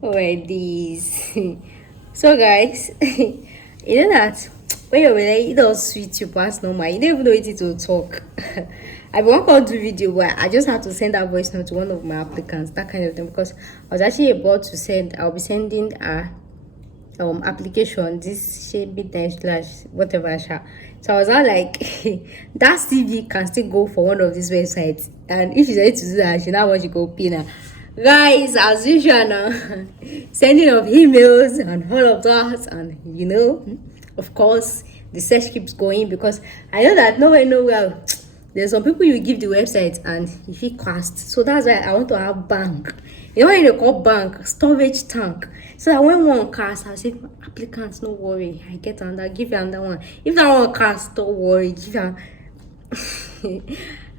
Where these? So guys, you know that when you're like it does sweet you pass normal, you don't even know it to talk. I won't call do video where I just have to send that voice note to one of my applicants, that kind of thing, because I was actually about to send. I'll be sending a application this shape midnight slash whatever so I was all like that CV can still go for one of these websites, and if she's ready to do that, she now wants to go pay now. Guys, as usual now, sending of emails and all of that, and of course the search keeps going because I know that nowhere there's some people you give the website and if it costs. So that's why I want to have bank. You know when they call bank, storage tank. So that when one cast, I'll say applicants, no worry. I get another, give you another one. If that one cast, don't worry, give you.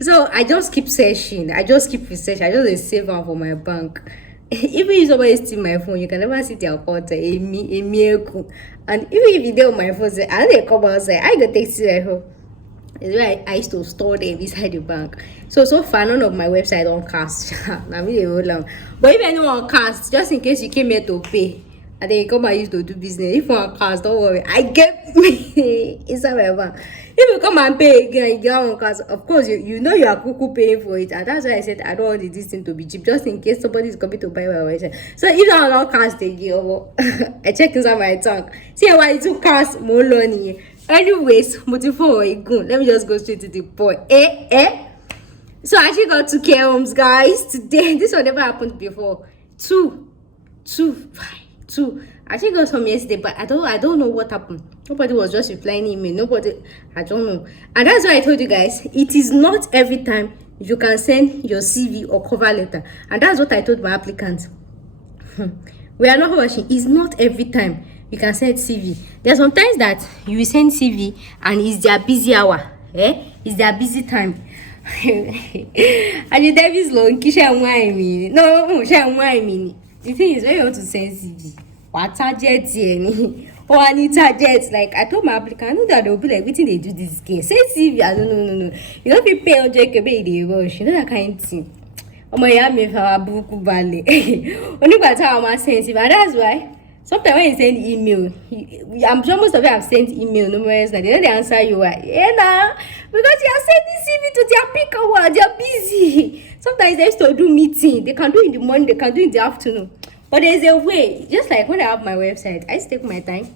So I just keep searching. I just keep researching. I just save one for my bank. Even if somebody steal my phone, you can never see their account a miracle. And even if you do on my phone, say, I they come outside, I go take to my phone. It's where I used to store them beside the bank. So far none of my website on cast. Now me hold on. But if anyone cast, just in case you came here to pay and then you come and use to do business. If one cast, don't worry. I get me inside my bank. If you come and pay again, you get one cast. Of course, you know you are cuckoo paying for it, and that's why I said I don't want this thing to be cheap, just in case somebody is coming to buy my website. So if that not cast again, I check inside my tank. See why it took cast more money. Anyways, let me just go straight to the point. So I actually got 2 care homes, guys, today. This one never happened before. Two. I actually got some yesterday, but I don't know what happened. Nobody was just replying email. I don't know. And that's why I told you guys, it is not every time you can send your CV or cover letter. And that's what I told my applicants. We are not rushing. It's not every time you can send CV. There's sometimes that you will send CV and it's their busy hour. It's their busy time. And the Davis long kisha wine. No, the thing is when you want to send CV, what target any? Or I need targets. Like I told my applicant, I know that they'll be like, waiting they do this case. Send CV. I don't know, no. You don't be pay on JKB, they rush. You know that kind of thing. Oh my god, me for a book valley. Only by the time I'm sensitive, and that's why sometimes when you send email, I'm sure most of you have sent email numerous times. They don't answer you. Nah, because you are sending CV to their picker. They are busy. Sometimes they used to do meeting. They can do in the morning. They can do in the afternoon. But there's a way. Just like when I have my website, I just take my time.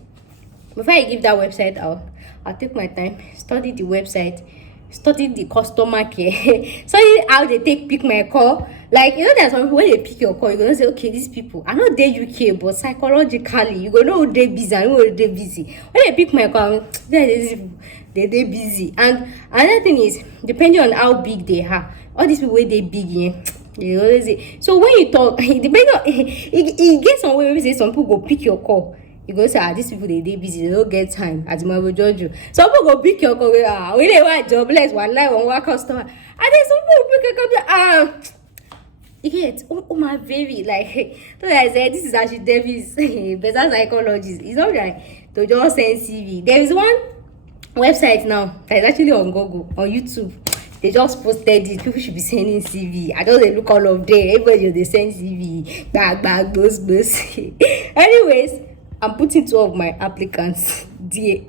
Before I give that website out, I'll take my time, study the website, study the customer care, study how they pick my call. Like, there's some people when they pick your call, you're gonna say, okay, these people are not there UK, but psychologically, you're gonna know they're busy, I know they're busy. When they pick my call, they're busy. And another thing is, depending on how big they are, all these people where they big, you always say. So when you talk, it depends on it gets some way. Maybe say some people go pick your call. You go say, these people they busy, they don't get time. As my will judge you. Some people go pick your call. We they want jobless, one life, one customer. And then some people pick your call. You get my baby, like so I said, this is actually Davis better psychologist. It's not right to just send CV. There is one website now that is actually on Google, on YouTube. They just posted it. People should be sending CV. I don't look all of them. Everybody they send CV. Bag, bus. Anyways, I'm putting 2 of my applicants there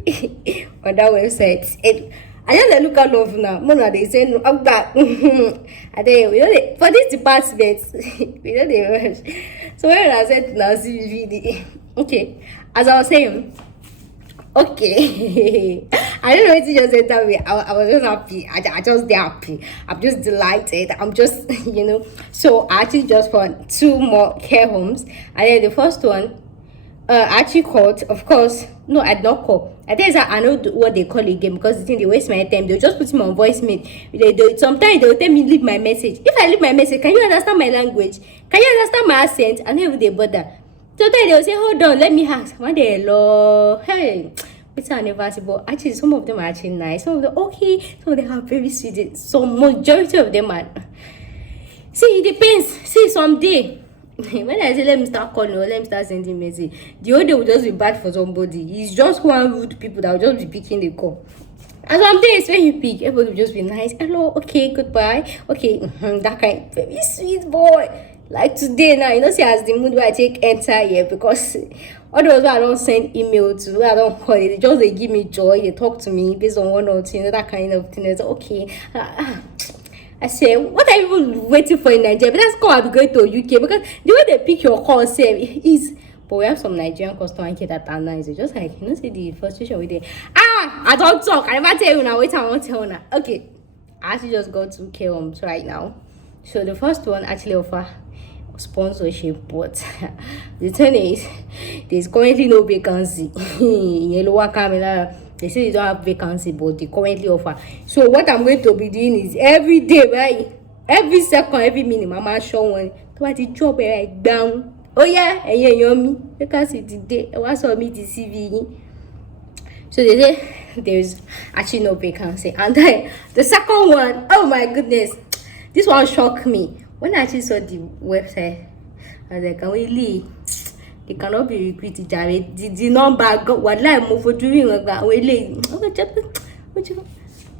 on that website. And I just look at love now. Mona they say no, I'm back. And then for this department, we know they rush. So when I said now CV, okay, as I was saying. Okay, I don't know what to just say that way. I was just happy. I just happy. I'm just delighted. I'm just, So I actually just found 2 more care homes. And then the first one, I actually called. Of course, no, I did not call. I think I know what they call again because the thing they waste my time. They'll just put him on voicemail. Sometimes they'll tell me leave my message. If I leave my message, can you understand my language? Can you understand my accent? And then they bother. Sometimes they'll say, hold on, let me ask. One day, hello, hey, it's I never see, but actually some of them are actually nice. Some of them okay, some of them are very sweet. So majority of them are. See, it depends. See, someday when I say let me start calling or let me start sending message, the other will just be bad for somebody. It's just one rude people that will just be picking the call. And some days when you pick, everybody will just be nice. Hello, okay, goodbye. Okay, that kind, very sweet boy. Like today now, you know, see as the mood where I take enter here because all those I don't send email to, I don't call it, just they give me joy, they talk to me based on one or two, you know, that kind of thing. It's okay. I say, what are you even waiting for in Nigeria? But that's call I'll be going to UK because the way they pick your call is. But we have some Nigerian customer care that are nice. It's just like, you know, see the frustration with it. I don't talk. I never tell you now. Wait, I won't tell you now. Okay. I actually just got to care homes right now. So the first one actually offer sponsorship, but the thing is, there's currently no vacancy. In Lower Camera, they say they don't have vacancy, but they currently offer. So what I'm going to be doing is every day, right? Every second, every minute, Mama show one. To what the job right down. Oh yeah, and you me because it's the day. I want to meet the CV. So they say there's actually no vacancy. And then the second one, oh my goodness, this one shocked me. When I actually saw the website, I was like, really, they cannot be recruited. The number got what like move for doing like that.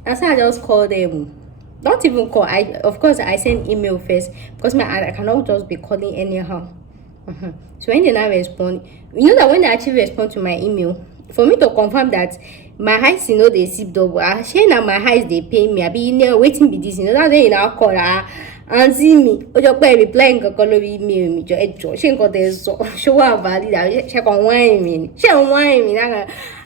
That's how I just called them. Not even call. Of course I send email first because I cannot just be calling anyhow. So when they now respond, you know that when they actually respond to my email, for me to confirm that my eyes, you know, they see double. I share now my eyes they pay me. I be waiting be this, you know, that's when you now call and see me. Oh, you're replying a color email me. She got this show up valid. Check on wine. She on wine.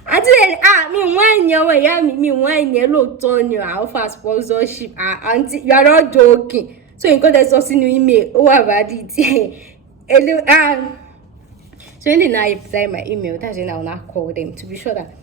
I said, me wine your way. Me wine yellow tone your alpha sponsorship. Auntie, you are not joking. So you got this also new email. Oh, valid. So when they now reply my email, that's when I will not call them to be sure that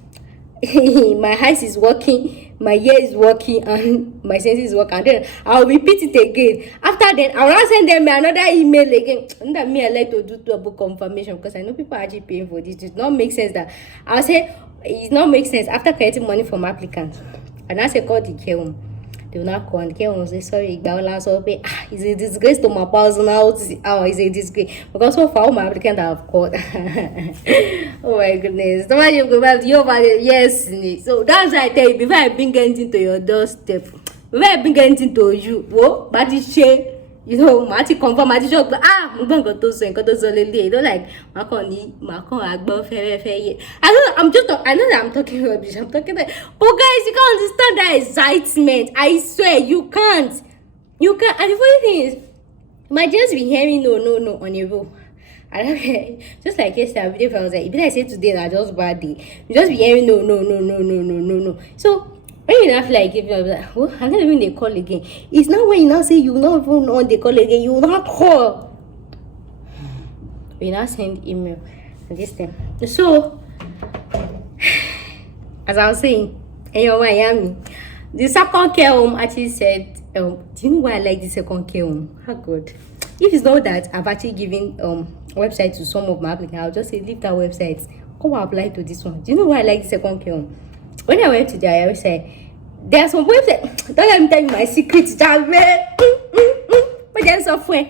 my eyes is working, my ear is working, and my senses is working. And then I'll repeat it again. After then, I'll not send them another email again. And that me I like to do double confirmation because I know people are actually paying for this. It does not make sense that I'll say it not make sense after collecting money from applicants. And I say call the care home. They will not call and the care home will say sorry, it's a disgrace to my personal. It's a disgrace because so far all my applicants have called. Oh my goodness. Somebody you go back to your value. Yes. So that's why I tell you before I bring anything to your doorstep, before I bring anything to you, whoa, but it's shame. You know, Marty confirm Marty job, I'm going to go to you don't like Macon Agbo fair. I know that I'm talking rubbish. I'm talking about, but guys, you can't understand that excitement. I swear you can't. And the funny thing is, you might just be hearing no on your row. I don't care. Just like yesterday, I was like, if I say today, I just bad day. You just be hearing no. So when you not like if you're like, well, and then when they call again, it's not when you now say you not even on they call again, you will not call. We now send email and this thing. So as I was saying, in Miami, the second care home actually said, do you know why I like the second care home? How good. If it's not that I've actually given website to some of my applicants, I'll just say leave that website. Come apply to this one. Do you know why I like the second care home? When I went to their website, there are some websites. Don't let me tell you my secrets. But there's software.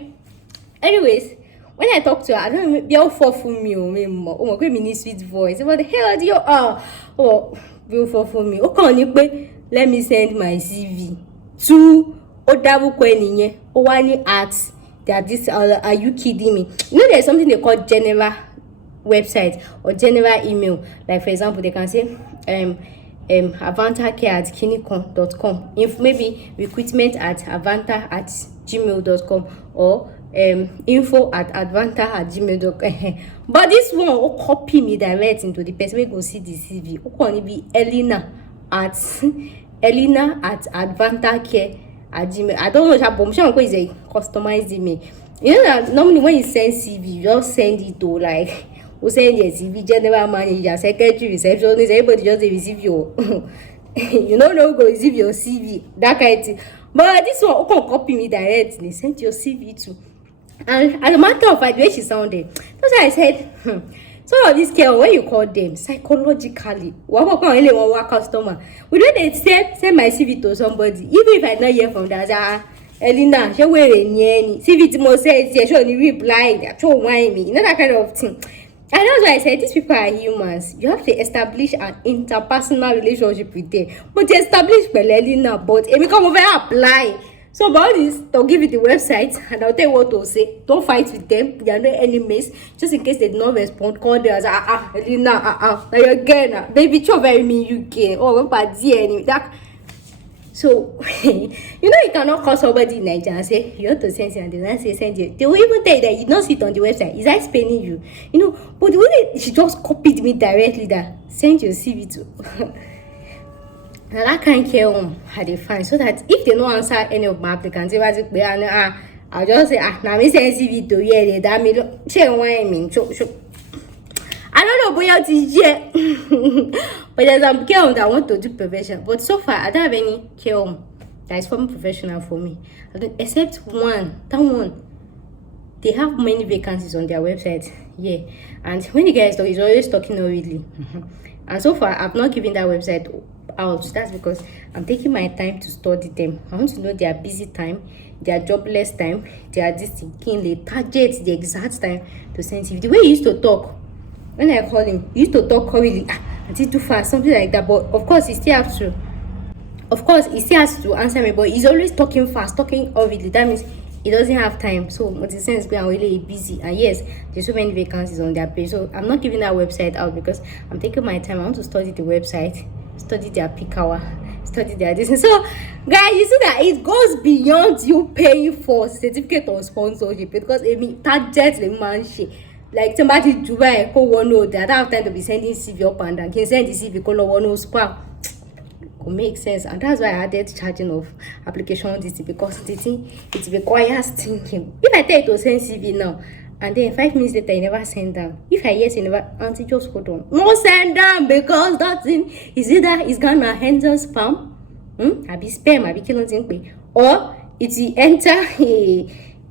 Anyways, when I talk to her, I don't know, they'll fall for me. Oh my god, mini sweet voice. What the hell do you are? Oh, they'll fall for me. Okay, let me send my CV to Odabu Kweninye. Owani at that this are you kidding me? You know, there's something they call general website or general email. Like for example, they can say avantacare@kinicon.com, if maybe recruitment@avanta@gmail.com or info@advanta@gmail.com. But this one will copy me direct into the person we go see the CV. It be elena@advantacare@gmail. I don't know if I'm sure is a customized email. You know that normally when you send CV, you just send it to like who send your CV, general manager, secretary, receptionist, everybody just receive your you know no go receive your CV, that kind of thing. But this one can copy me directly, send your CV to. And as a matter of fact, the way she sounded, that's why I said some of these girls, when you call them psychologically, one customer, we don't they send my CV to somebody, even if I not hear from that. Elena, she wear any CV to mo say she only reply, they why me, you know that kind of thing. And that's why I said these people are humans. You have to establish an interpersonal relationship with them. But to establish Elena, but if you come over and apply, So about this, they'll give you the website and I'll tell you what to say. Don't fight with them. They are no enemies. Just in case they do not respond, call them. Elena, now you're again, baby, you're very mean. You can. Oh, but that. So you cannot call somebody in Nigeria and say you want to send it and they don't say send it. They will even tell you that you don't see it on the website. Is that explaining you? But the way she just copied me directly that send your CV to. Now that kind of care how they find, so that if they don't answer any of my applicants, I'll just say now me send CV to you. That me share one I don't know about TJ, but there's some care home that want to do prevention. But so far, I don't have any care home that is former professional for me. I don't, except one. That one, they have many vacancies on their website. Yeah, and when the guy is talking, he's always talking hurriedly. And so far, I've not given that website out. That's because I'm taking my time to study them. I want to know their busy time, their jobless time, their distinct target, the exact time to send CV. The way he used to talk. When I call him, he used to talk hurriedly, it's too fast, something like that. But of course, he still has to answer me. But he's always talking fast, talking hurriedly. That means he doesn't have time. So what he says, I'm really busy. And yes, there's so many vacancies on their page. So I'm not giving that website out because I'm taking my time. I want to study the website, study their peak hour, study their distance. So guys, you see that it goes beyond you paying for certificate of sponsorship, because target the man shit. Like somebody Dubai go one know that I don't have time to be sending CV up and down. Can send the CV color one spam. Could make sense, and that's why I added charging of application this, because the thing it requires thinking. If I tell you to send CV now and then 5 minutes later you never send them, if I yes you never answer, just hold on. No send them, because that thing is either it's gonna enter spam, I be spam, I be killing thing, or it will enter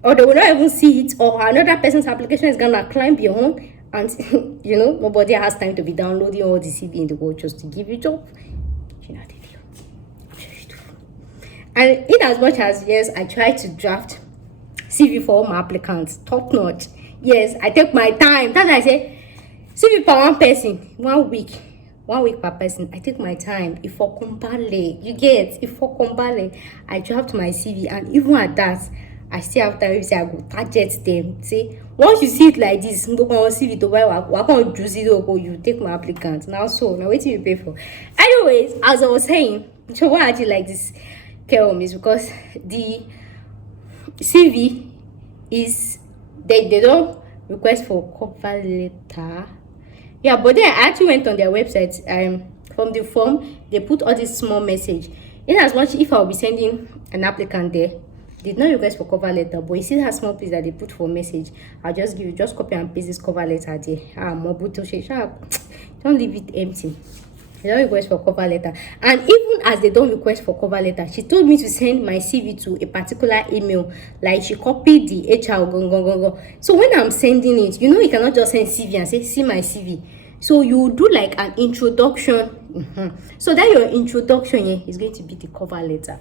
or they will not even see it, or another person's application is gonna climb your own, and nobody has time to be downloading all the CV in the world just to give you job. You know what they do. I'm sure you do. And in as much as yes, I try to draft CV for all my applicants, top notch. Yes, I take my time. That's why I say CV for one person, 1 week. 1 week per person. I take my time. If for Kumbale, you get if for Kumbale, I draft my CV, and even at that, I still have time. If I go target them, say once you see it like this, go on CV to buy what juice it go, you take my applicant. Now what do you pay for? Anyways, as I was saying, so why I did like this care home is because the CV is they don't request for cover letter. Yeah, but then I actually went on their website. From the form they put all this small message. In as much if I'll be sending an applicant there, did not request for cover letter, but you see that small piece that they put for message, I'll just give you, just copy and paste this cover letter there. Don't leave it empty. They don't request for cover letter. And even as they don't request for cover letter, she told me to send my CV to a particular email. Like she copied the HR. So when I'm sending it, you cannot just send CV and say, see my CV. So you do like an introduction. So that your introduction here is going to be the cover letter.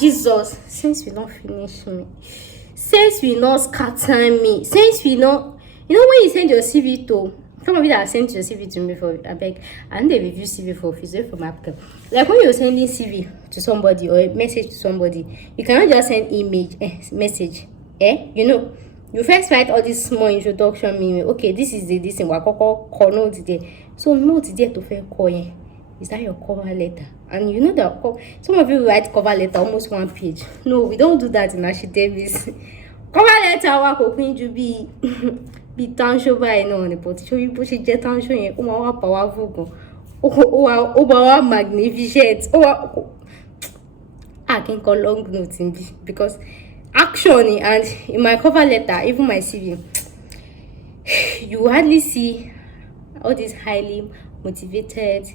Jesus, since we not finish me, since we not scatter me, since we not, when you send your CV to, some of you that have sent your CV to me for, I beg, and they review CV for officer from Africa. Like when you're sending CV to somebody or a message to somebody, you cannot just send message. You first write all this small introduction, meaning, okay, this is this thing, note today. So note today to fair call. Is that your cover letter? And you know that some of you write cover letter almost 1 page. No, we don't do that in Ashi Davis. Cover letter, what hoping to be tancho by no one, but show you push it jet tancho in our powerful, magnificent. I can call long notes in because action and in my cover letter, even my CV, you hardly see all these highly motivated,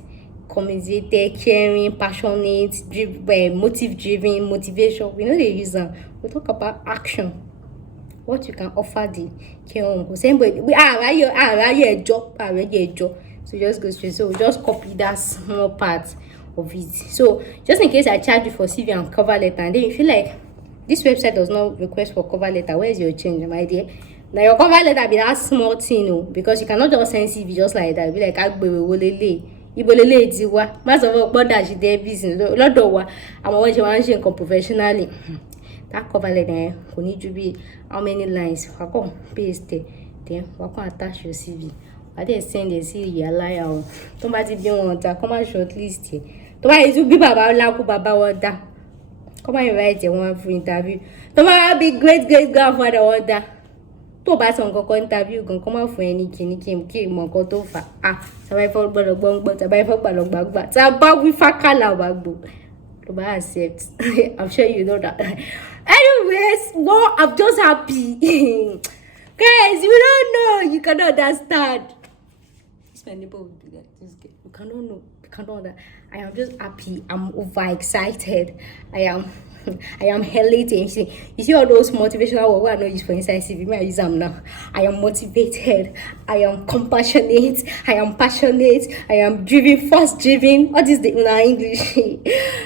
committed, caring, passionate, motive-driven, motivation. We know they use them. We talk about action. What you can offer the care home. We a job. So just go straight. So just copy that small part of it. So just in case I charge you for CV and cover letter, and then you feel like this website does not request for cover letter, where is your change, my dear? Now your cover letter be that small thing, because you cannot just send CV just like that. Be like ibo lele ti wa má sọ fún pọ́dà ṣe dé business lọ́dọ̀ wa àwọn wọ́n ṣe wá ń ṣe nǹkan professionally. That cover letter kò ní ju bí how many lines wà kàn paste then wà kàn attach your CV wà dẹ̀ send ẹ̀ sí ìyá láyà o tó bá ti bí wọn ta kọ́ máa shortlist ẹ̀ tó bá yẹ tún bí bàbá lákú bàbá wọn dá kọ́ máa invite ẹ̀ wọn fún interview tó bá bí great grandfather wọn dá tó bá sọ nǹkan kan interview gan kọ́ máa fún ẹ ní kíní kí mọ̀ nǹkan tó fà á tàbá ifọ̀ gbọ́dọ̀ gbọ́ngbọ́n tàbá ifọ̀ gbàlọ́gbàgbà tàbá wí fákàlà wà gbò tó bá accept. I'm sure you know that. Anyways, well, I'm just happy. Guys, you don't know, you cannot understand. This my neighbor will be like this girl. You cannot know, you cannot know. I am just happy. I'm overexcited. I am elated. You see all those motivational words I know use for inside CV. I use them now. I am motivated. I am compassionate. I am passionate. I am driven, fast driven. What is the in our English?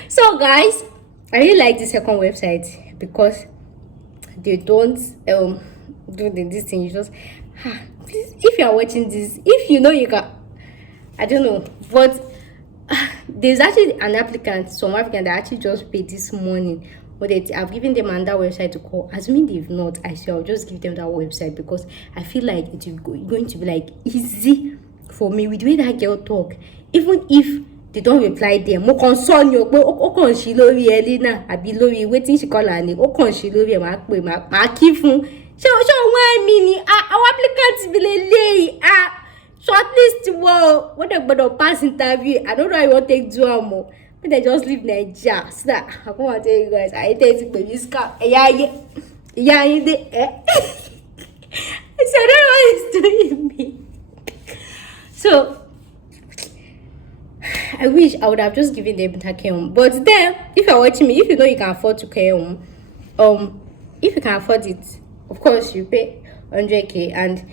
So guys, I really like the second website because they don't do this thing. You just please, if you are watching this, if you know you can, I don't know, but there's actually an applicant, some applicant that actually just paid this morning, but I've given them another website to call. Assuming they've not, I say I'll just give them that website because I feel like it's going to be like easy for me with the way that girl talk. Even if they don't reply them, mo concern you, but o kon shi lórí Elena àbí lórí wetin she call her name, o kon shi lórí ma pe ma ki fún. So why me ni our applicant be lele shortlist what they gonna pass interview. I don't know how you want to take do am o. But they just leave Nigeria. So that I come and tell you guys, I tell you baby scam. Yeah, so I don't know what it's doing me. So I wish I would have just given them better care home. But then, if you're watching me, if you know you can afford to care home, if you can afford it, of course you pay 100k and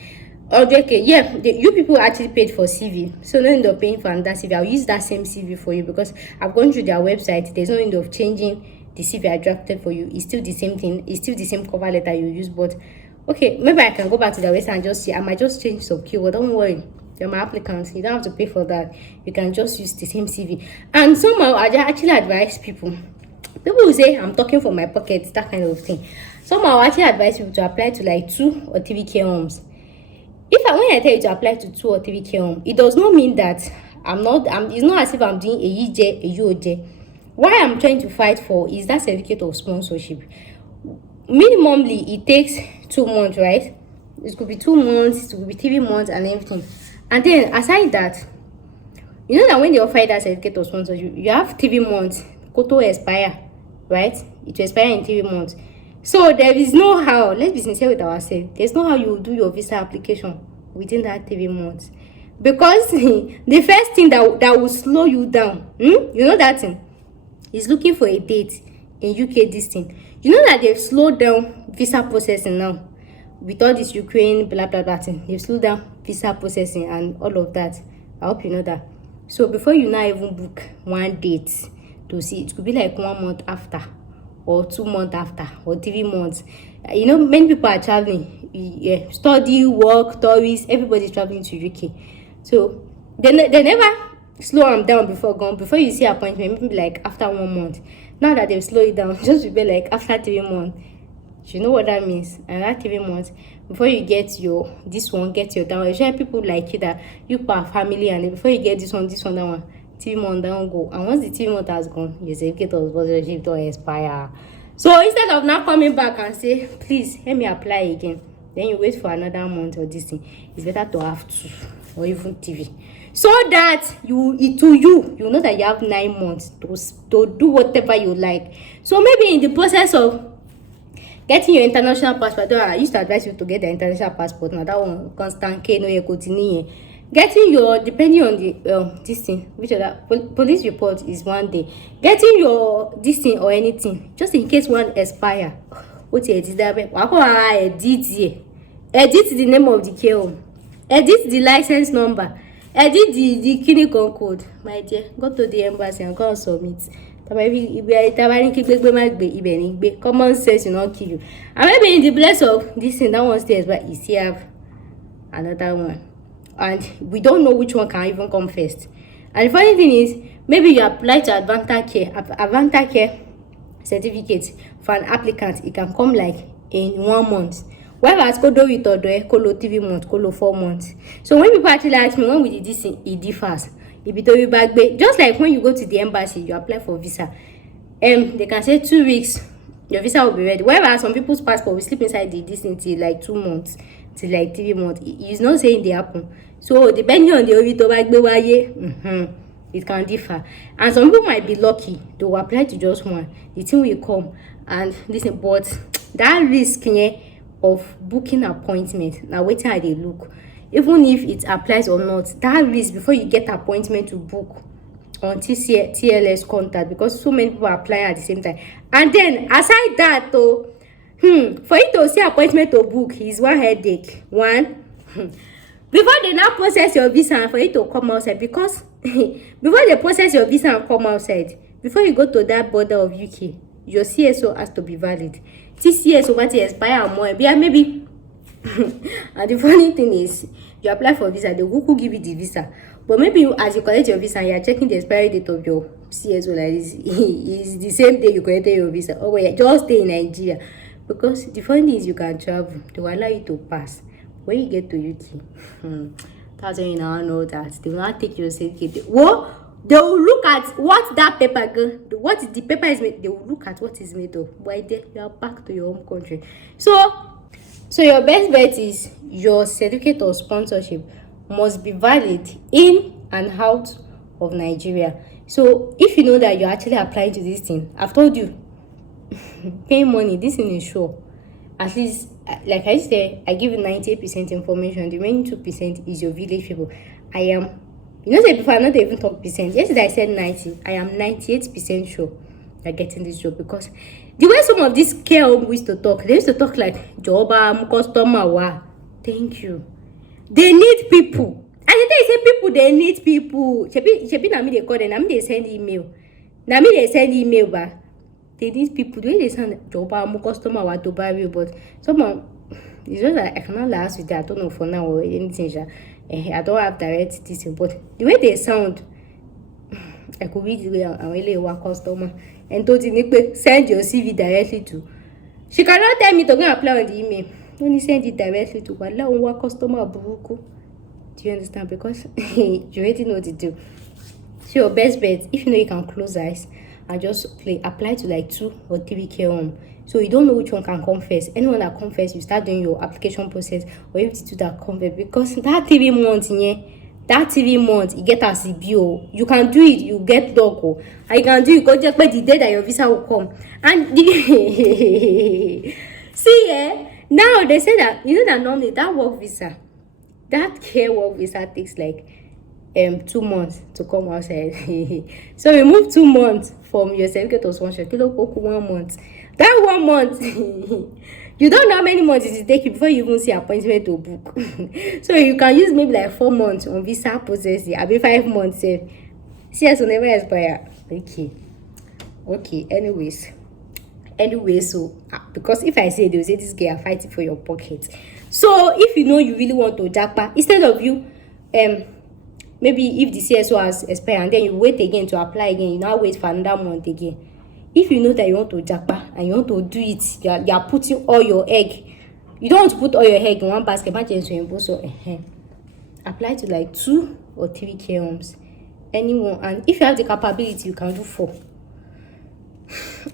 100k. Yeah, you people actually paid for CV, so no need of paying for another CV. I'll use that same CV for you because I've gone through their website. There's no need of changing the CV I drafted for you. It's still the same thing. It's still the same cover letter you use. But okay, maybe I can go back to their website and just see. I might just change some keyword. Don't worry. They're my applicants. You don't have to pay for that. You can just use the same CV. And somehow I actually advise people. People will say I'm talking from my pocket, that kind of thing. Somehow I actually advise people to apply to like 2 or 3 care homes. When I tell you to apply to 2 or 3 care homes, it does not mean that it's not as if I'm doing a UJ, a UOJ. What I'm trying to fight for is that certificate of sponsorship. Minimally, it takes 2 months, right? It could be 2 months, it could be 3 months and everything. And then aside that, you know that when they offer that certificate of sponsorship, you have 3 months to expire, right? It will expire in 3 months. So there is no how, let's be sincere with ourselves, there's no how you will do your visa application within that 3 months. Because the first thing that will slow you down, you know that thing, is looking for a date in UK this thing. You know that they've slowed down visa processing now. With all this Ukraine, blah, blah, blah thing. They've slowed down visa processing and all of that. I hope you know that. So before you now even book one date to see, it could be like 1 month after, or 2 months after, or 3 months. You know, many people are traveling. Yeah, study, work, tourists, everybody's traveling to UK. So they never slow them down before you see appointment, maybe like after 1 month. Now that they've slowed it down, just be like after 3 months. You know what that means? And that 3 months before you get your get your down. Share people like you that you are family, and before you get this one, that one, 3 months down go. And once the 3 months has gone, your certificate of sponsorship to expire. So instead of now coming back and say, please let me apply again, then you wait for another month or this thing. It's better to have 2 or even 3. So that you know that you have 9 months to do whatever you like. So maybe in the process of getting your international passport, I used to advise you to get the international passport. Now that one constant K no continue. Getting your, depending on the this thing, which other police report is 1 day. Getting your this thing or anything, just in case one expire. What you edit that? Edit the name of the KO. Edit the license number. Edit the clinical code. My dear, go to the embassy and go and submit. Common sense will not kill you. And maybe in the place of this thing, that one stays, but you still have another one. And we don't know which one can even come first. And the funny thing is, maybe you apply to Advanta Care certificate for an applicant, it can come like in 1 month. Whereas Kodo with Odoe, Kolo 3 months, Kolo 4 months. So when people actually ask me when we did this, it differs. If it will back, just like when you go to the embassy, you apply for visa. They can say 2 weeks, your visa will be ready. Whereas some people's passport will sleep inside this thing till like 2 months, till like 3 months. It's not saying they happen. So depending on the Ovito Bagbe, it can differ. And some people might be lucky, they will apply to just one. The thing will come and listen, but that risk of booking appointment, now wait till they look. Even if it applies or not, that risk before you get appointment to book on TLS contact, because so many people apply at the same time. And then aside that though, for you to see appointment to book is one headache. One, before they now process your visa and for you to come outside, because before they process your visa and come outside, before you go to that border of UK, your CSO has to be valid. TCSO might expire more, maybe. And the funny thing is, you apply for visa, they will give you the visa. But maybe as you collect your visa, you are checking the expiry date of your CSO like this. It's the same day you collected your visa. Oh, yeah, just stay in Nigeria. Because the funny thing is, you can travel. They will allow you to pass. When you get to UK, that's when you now know that they will not take your certificate. What? They will look at what that paper, what the paper is made. They will look at what is made of. Why then you are back to your home country. So your best bet is your certificate of sponsorship must be valid in and out of Nigeria. So if you know that you're actually applying to this thing, I've told you, paying money, this thing is sure. At least, like I said, I give you 98% information. The remaining 2% is your village people. Before I'm not even talk percent. Yesterday I said 90. I am 98% sure you're getting this job, because the way some of these care home used to talk, they used to talk like job, customer, wow. Thank you. They need people. And they say people, they need people. Shebi na me they call them, na me they send email. Na me they send email back. They need people. The way they send job, customer, what to buy you, but someone, it's just like I cannot last with that. I don't know for now or anything. I don't have direct teaching, but the way they sound, I could read the way I'm really a customer. And told him, send your CV directly to. She cannot tell me to go and apply on the email. Only send it directly to one customer. Do you understand? Because you already know what to do. So your best bet, if you know you can close eyes and just apply to like 2 or 3 care home. So you don't know which one can come first. Anyone that comes first, you start doing your application process, or you have to do that come first. Because that 3 months, you get a CBO. You can do it, you get dog. I can do it, go just by the day that your visa will come. And now they say that, that normally that work visa, that care work visa takes like 2 months to come outside. So we move 2 months from your certificate of sponsorship. 1 month. That 1 month, you don't know how many months it will take you before you even see appointment to book. So you can use maybe like 4 months on visa process. I'll be 5 months. CS will never expire. Okay. Anyway, so because if I say, they'll say this girl are fighting for your pocket. So if you know you really want to jackpot, instead of you maybe if the CSO has expired and then you wait again to apply again, you now wait for another month again. If you know that you want to jackpot and you want to do it, you are putting all your egg. You don't want to put all your egg in one basket. So apply to like 2 or 3 care homes. Anyone, and if you have the capability, you can do 4.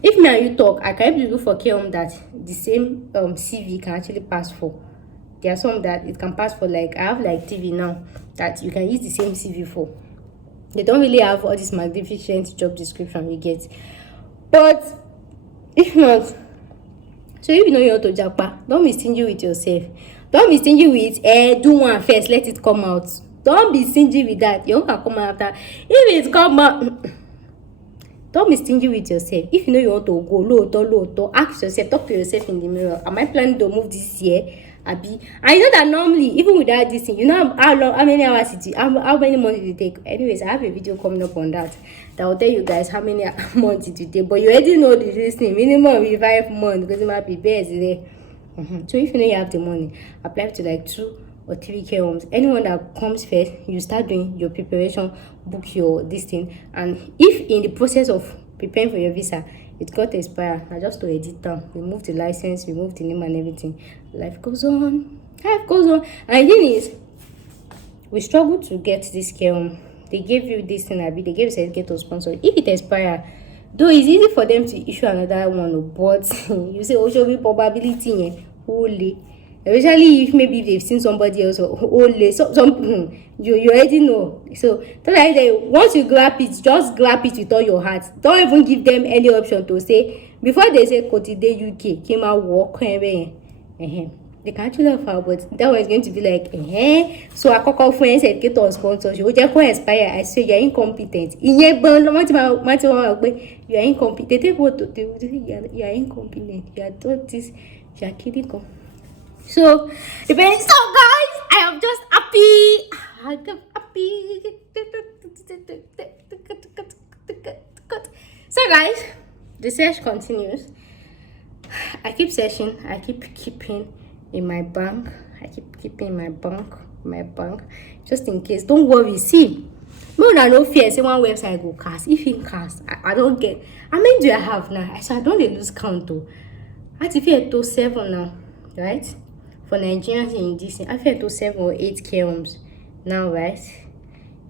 If me and you talk, I can help you look for care home that the same CV can actually pass for. There are some that it can pass for, like I have like TV now that you can use the same CV for. They don't really have all this magnificent job description you get. But if not, so if you know you want to jackpot, don't be stingy with yourself. Don't be stingy with do one first, let it come out. Don't be stingy with that. You can come out after. If it come out, don't be stingy with yourself. If you know you want to go low, ask yourself, talk to yourself in the mirror. Am I planning to move this year? Abi, and you know that normally, even without this thing, you know how many hours how many months it will take. Anyways, I have a video coming up on that will tell you guys how many months it will take. But you already know this thing, minimum will be 5 months because it might be best there. So if you know you have the money, apply to like 2 or 3 homes. Anyone that comes first, you start doing your preparation, book your this thing. And if in the process of preparing for your visa it got expired, I just to edit down, remove the license, remove the name and everything. Life goes on. And the thing is, we struggle to get this care. They gave you this thing, they gave you certificate of sponsor. If it expire, though it's easy for them to issue another one, but you say, oh, show me probability only. Especially if maybe they've seen somebody else only. So you already know. So like once you grab it, just grab it with all your heart. Don't even give them any option to say before they say Kotide UK came out walk. They can actually offer, but that one is going to be like, so I call friends and get on sponsors. You just go expire. I say you're incompetent. You are incompetent. They what to do. You are incompetent. You are doing this. You are kidding. So, depending. So, guys, I am just happy. I'm happy. So, guys, the search continues. I keep searching. I keep keeping in my bank. I keep keeping my bank, just in case. Don't worry. See, no fear. Say one website go cast. If it cast, I don't get. How many do I have now? I don't lose count though. I feel to 7 now, right? For Nigerians in this, I feel to 7 or 8 homes now, right?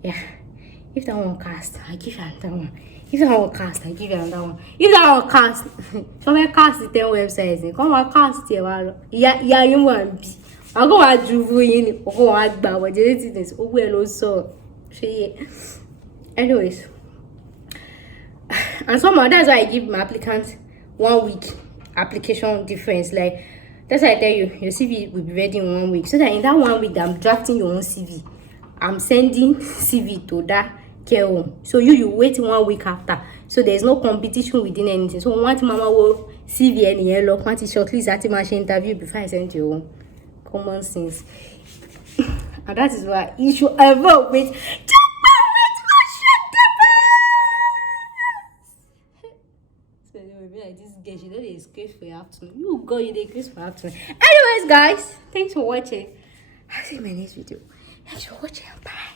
Yeah. If that one cast, I give you another one. If that one cast, I give you another one. If that one cast, come cast the 10 websites. Come on, cast it. Yeah, you want be. I go and do in. I go and buy what the is. Oh well, also. Anyways, and somehow that's why I give my applicants 1 week application difference. Like that's why I tell you, your CV will be ready in 1 week. So that in that 1 week that I'm drafting your own CV, I'm sending CV to that care home. So you wait 1 week after. So there's no competition within anything. So one mama will CV any yellow, want to shortlist that machine interview before I send you home. Common sense. And that is why you should ever wait. Like this girl, she don't excuse for your afternoon. You go, you excuse for afternoon. Anyways, guys, thanks for watching. I'll see you in my next video. Thanks for watching. Bye.